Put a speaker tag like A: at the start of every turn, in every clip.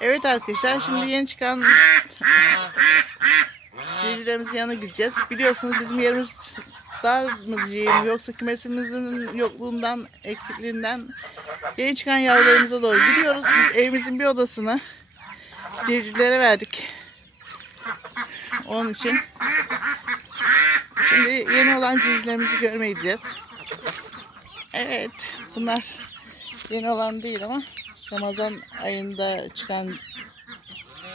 A: Evet arkadaşlar şimdi yeni çıkan civcivlerimizin yanına gideceğiz. Biliyorsunuz bizim yerimiz dar mı diyeyim yoksa kümesimizin yokluğundan, eksikliğinden yeni çıkan yavrularımıza doğru gidiyoruz. Biz evimizin bir odasını civcivlere verdik. Onun için şimdi yeni olan civcivlerimizi görmeye gideceğiz. Evet bunlar yeni olan değil ama Ramazan ayında çıkan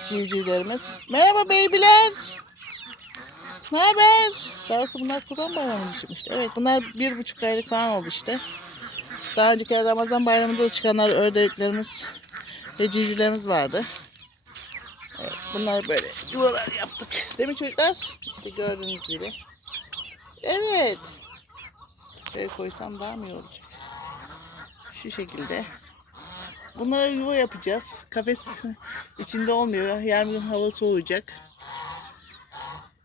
A: civcivlerimiz. Merhaba beybiler. Ne haber? Daha bunlar kurban bayramında çıkmıştı. Evet bunlar bir buçuk aylık falan oldu işte. Daha önceki Ramazan bayramında da çıkanlar ördeklerimiz ve civcivlerimiz vardı. Evet, bunlar böyle yuvalar yaptık. Değil mi çocuklar? İşte gördüğünüz gibi. Evet. Şöyle koysam daha mı iyi olacak? Şu şekilde. Bunlara yuva yapacağız. Kafes içinde olmuyor. Yarın hava soğuyacak.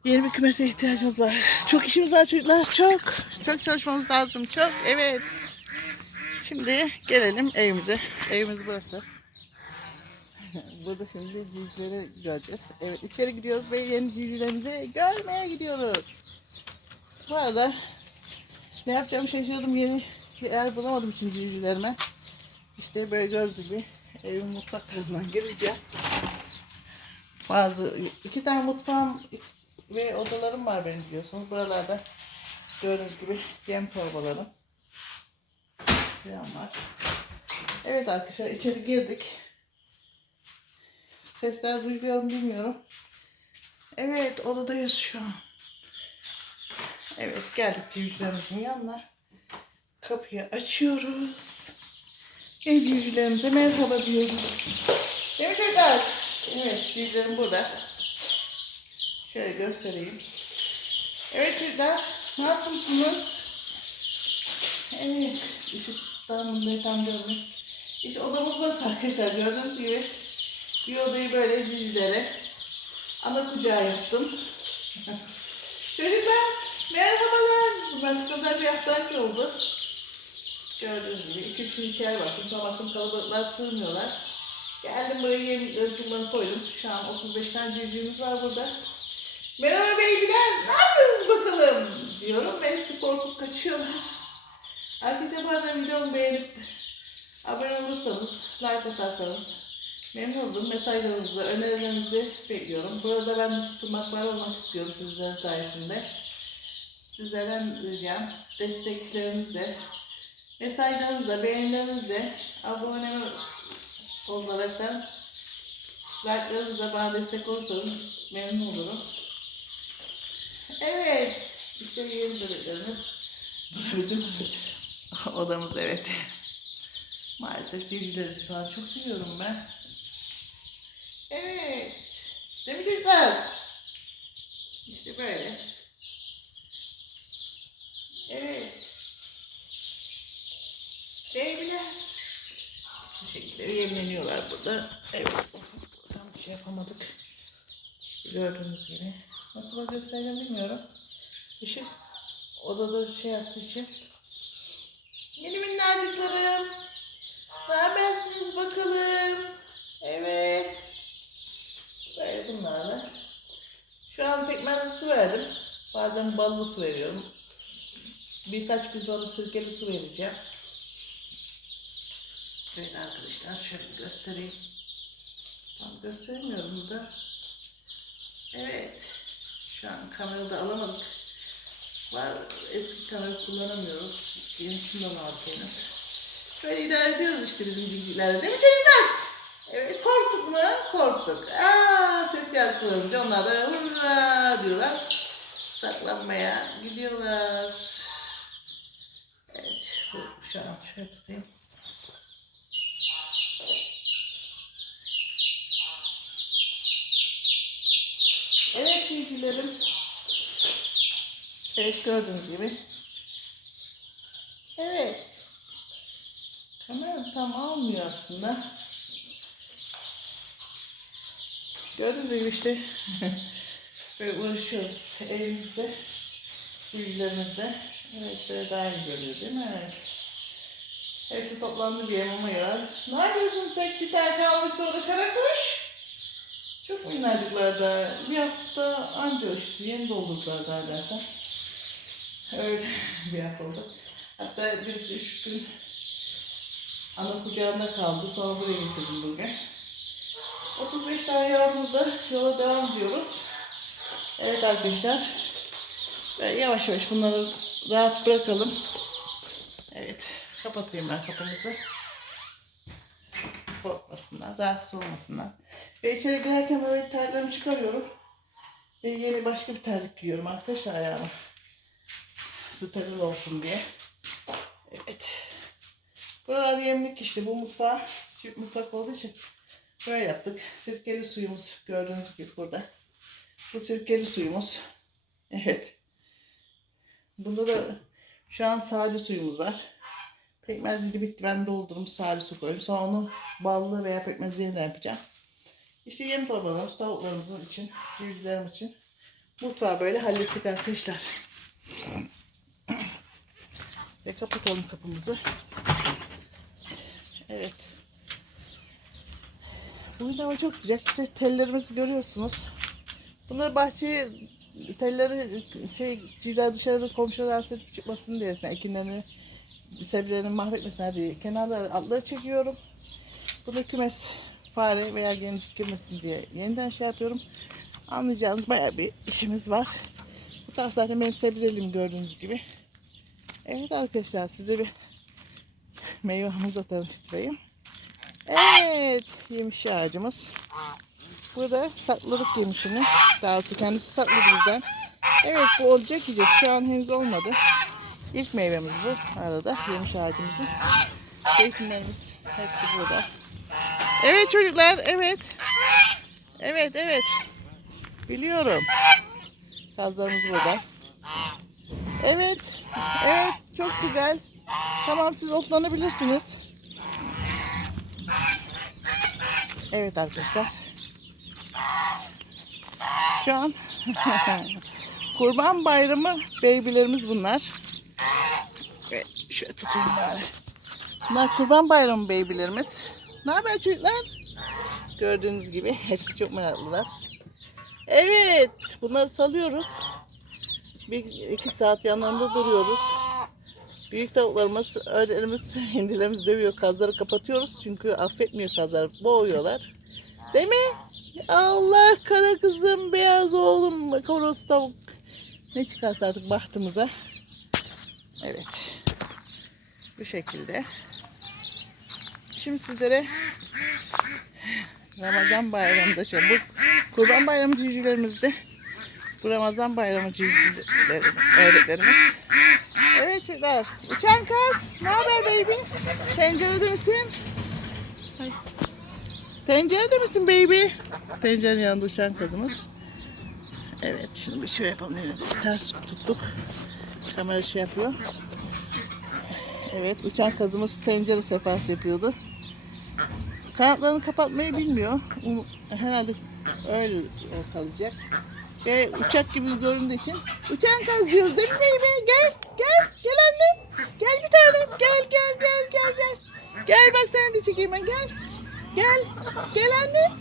A: Yeni bir kümese ihtiyacımız var. Çok işimiz var çocuklar. Çok. Çok çalışmamız lazım. Çok. Evet. Şimdi gelelim evimize. Evimiz burası. Burada şimdi civcivleri göreceğiz. Evet içeri gidiyoruz ve yeni civcivlerimizi görmeye gidiyoruz. Bu arada ne yapacağımı şaşırdım. Yeni yer bulamadım için civcivlerime. İşte böyle gördüğünüz gibi evin mutfak kısmından gireceğim. Bazı iki tane mutfağım ve odalarım var benim biliyorsunuz. Buralarda gördüğünüz gibi yem torbalarım falan var. Evet arkadaşlar içeri girdik. Sesler duyuluyor mu bilmiyorum. Evet odadayız şu an. Evet geldik civcivlerimizin yanına. Kapıyı açıyoruz. Civcivlerimize merhaba diyoruz. Değil mi çocuklar? Evet civcivlerim burada. Şöyle göstereyim. Evet çocuklar nasılsınız? Evet ışıktan tam görmüş. İşte odamız burası arkadaşlar gördüğünüz gibi. Bir odayı böyle civcivlere ana kucağı yaptım. Çocuklar merhabalar. Ben kadar bir hafta oldu. Gördüğünüz gibi iki üç içeri baktım. Sonra baktım kalabalıklar sığmıyorlar. Geldim buraya yemlikleri şunları koydum. Şu an 35 tane civcivimiz var burada. Merhaba beybiler, ne yapıyorsunuz bakalım? Diyorum ve hepsi korkup kaçıyorlar. Arkadaşlar bu arada videomu beğenip abone olursanız, like atarsanız memnun olurum. Mesajlarınızı, önerilerinizi bekliyorum. Burada ben de tutulmak var olmak istiyorum sizlerin sayesinde. Sizlerden ricam desteklerinizle, mesajlarınızla, beğenilerinizle, abone olaraktan like'larınızla bana destek olursanız memnun olurum. Evet, işte yeni bebeklerimiz. Da bizim odamız evet. Maalesef civcivleri falan çok seviyorum ben. Evet. Değil mi çocuklar? İşte böyle. Evet. Babyler. Bu şekilde yemleniyorlar burada. Evet. Tam bir şey yapamadık. Gördüğünüz gibi. Nasıl göstereceğim bilmiyorum. Işık odada şey yaptığı için. Yeni minnacıklarım. Ne habersiniz bakalım? Evet. Böyle bunlarla. Şu an pekmezli su verdim. Bazen ballı su veriyorum. Birkaç gün sonra sirkeli su vereceğim. Böyle arkadaşlar şöyle göstereyim. Tam gösteremiyorum burada. Evet. Şu an kamerada alamadık. Var eski kamera kullanamıyoruz. Yenisinden henüz. Böyle idare ediyoruz işte bizim bilgilerle değil mi çocuklar? Evet korktuk mu? Korktuk. Aa ses yansıtılınca onlar da hurra diyorlar. Saklanmaya gidiyorlar. Evet şu an şöyle tutayım. Evet bilgilerim. Evet gördüğünüz gibi. Evet. Kamera tam almıyor aslında. Gördüğünüz gibi işte böyle uğraşıyoruz evimizde, bilgilerimizde. Evet böyle daha iyi görüyor değil mi? Evet. Hepsi toplandı bir yere mama yiyorlar. Ne yapıyorsun tek bir tane kalmış orada karakuş? Minnacıklarda bir hafta anca işte yeni doldurdular daha dersen. Öyle bir hafta oldu. Hatta birisi üç gün ana kucağında kaldı. Sonra buraya getirdim bugün. 35 tane yavrumuzla yola devam ediyoruz. Evet arkadaşlar. Ve yavaş yavaş bunları rahat bırakalım. Evet. Kapatayım ben kapımızı. Korkmasınlar, rahatsız olmasınlar. Ve içeri girerken böyle terlerimi çıkarıyorum. Ve yeni başka bir terlik giyiyorum arkadaşlar ayağıma. Steril olsun diye. Evet. Buralar yemlik işte. Bu mutfağı mutfak olduğu için böyle yaptık. Sirkeli suyumuz gördüğünüz gibi burada. Bu sirkeli suyumuz. Evet. Bunda da şu an sade suyumuz var. Pekmezli bitti. Ben doldurdum. Sade su koydum. Sonra onu ballı veya pekmezli yeniden yapacağım. İşte yem torbalarımız, tavuklarımızın için, civcivlerim için. Mutfağı böyle hallettik arkadaşlar. Ve kapatalım kapımızı. Evet. Bugün hava çok sıcak. İşte tellerimizi görüyorsunuz. Bunları bahçeye telleri şey civciv dışarıda komşular rahatsız edip çıkmasın diye yani ekinlerini sebzelerini mahvetmesinler diye kenarları altları çekiyorum. Bunu kümes fare veya gencik girmesin diye yeniden şey yapıyorum. Anlayacağınız bayağı bir işimiz var. Bu taraf zaten benim sebzelerim gördüğünüz gibi. Evet arkadaşlar size bir meyve ağacımızla tanıştırayım. Evet yemiş ağacımız. Burada sakladık yemişini. Daha doğrusu kendisi sakladı bizden. Evet bu olacak yiyeceğiz. Şu an henüz olmadı. İlk meyvemiz bu arada yemiş ağacımızın. Zeytinlerimiz hepsi burada. Evet çocuklar evet. Evet evet. Biliyorum. Kazlarımız burada. Evet. Evet çok güzel. Tamam siz otlanabilirsiniz. Evet arkadaşlar. Şu an Kurban Bayramı babylerimiz bunlar. Evet, şöyle tutayım bari. Bunlar Kurban Bayramı babylerimiz. Ne haber çocuklar? Gördüğünüz gibi hepsi çok meraklılar. Evet, bunları salıyoruz. Bir iki saat yanlarında duruyoruz. Büyük tavuklarımız, öğrelerimiz, hindilerimiz dövüyor. Kazları kapatıyoruz çünkü affetmiyor kazlar. Boğuyorlar. Değil mi? Allah kara kızım, beyaz oğlum, horoz tavuk. Ne çıkarsa artık bahtımıza. Evet. Bu şekilde. Şimdi sizlere Ramazan bayramında çabuk. Kurban bayramı civcivlerimizde. Bu Ramazan bayramı civcivlerim, öğretlerimiz. Evet çocuklar. Uçan kız. Ne haber baby? Tencerede misin? Ay. Tencerede misin baby? Tencerenin yanında uçan kızımız. Evet şimdi bir şey yapalım. Yine ters tuttuk. Kamera şey yapıyor. Evet uçan kazımız tencere sefası yapıyordu. Kanatlarını kapatmayı bilmiyor. Herhalde öyle kalacak. Ve uçak gibi göründüğü için uçan kaz değil mi baby? Gel gel gel annem. Gel bir tanem. Gel gel gel gel gel. Gel bak sen de çekeyim ben gel. Gel. Gel annem.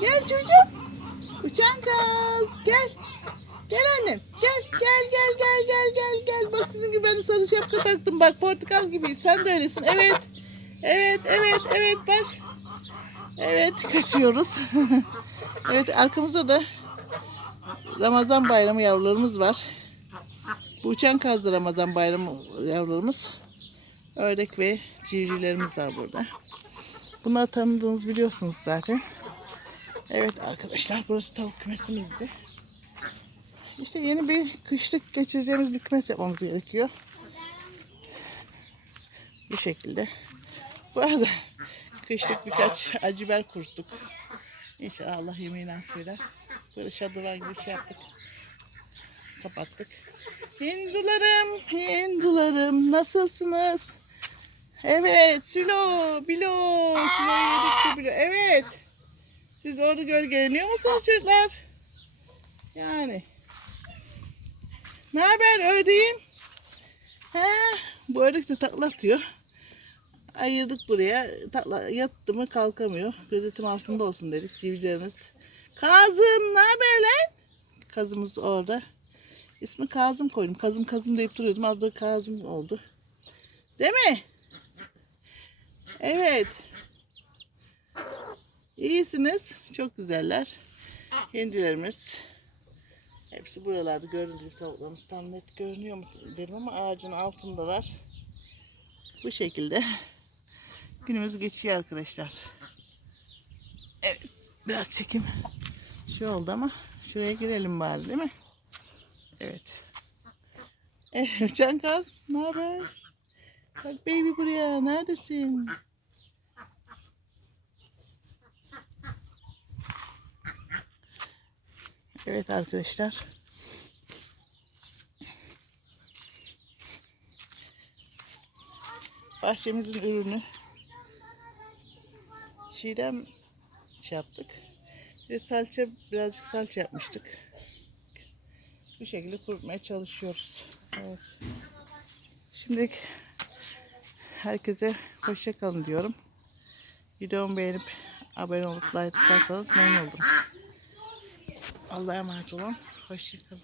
A: Gel çocuğum. Uçan kaz gel. Gel annem. Gel gel gel gel gel gel gel. Bak sizin gibi ben de sarı şapka taktım. Bak portakal gibiyiz. Sen de öylesin. Evet. Evet evet evet bak. Evet kaçıyoruz. evet arkamızda da Ramazan bayramı yavrularımız var. Bu uçan kazlı Ramazan bayramı yavrularımız. Ördek ve civcivlerimiz var burada. Bunları tanıdığınız biliyorsunuz zaten. Evet arkadaşlar burası tavuk kümesimizdi. İşte yeni bir kışlık geçireceğimiz bir kümes yapmamız gerekiyor. Bu şekilde. Bu arada kışlık birkaç acı biber kuruttuk. İnşallah Allah yemeği nasip eder. Böyle şadıran gibi şey yaptık. Kapattık. Hindularım, hindularım nasılsınız? Evet, Sülo, Bilo, Sülo yedik Bilo. Evet. Siz orada gölgeleniyor musunuz çocuklar? Yani. Ne haber ördeyim? He, bu ördek de takla atıyor. Ayırdık buraya. Takla yattı mı kalkamıyor. Gözetim altında olsun dedik. Civcivlerimiz Kazım ne haber lan? Kazımız orada. İsmi Kazım koydum. Kazım Kazım deyip duruyordum. Adı Kazım oldu. Değil mi? Evet. İyisiniz. Çok güzeller. Hindilerimiz. Hepsi buralarda gördüğünüz tavuklarımız tam net görünüyor mu derim ama ağacın altındalar. Bu şekilde günümüz geçiyor arkadaşlar. Evet biraz çekim şey oldu ama şuraya girelim bari değil mi? Evet. Evet Can Kaz ne haber? Bak baby buraya neredesin? Evet arkadaşlar. Bahçemizin ürünü. Çiğdem şey yaptık. Ve salça birazcık salça yapmıştık. Bu şekilde kurutmaya çalışıyoruz. Evet. Şimdilik herkese hoşça kalın diyorum. Videomu beğenip abone olup like atarsanız memnun olurum. Allah'a emanet olun. Hoşçakalın.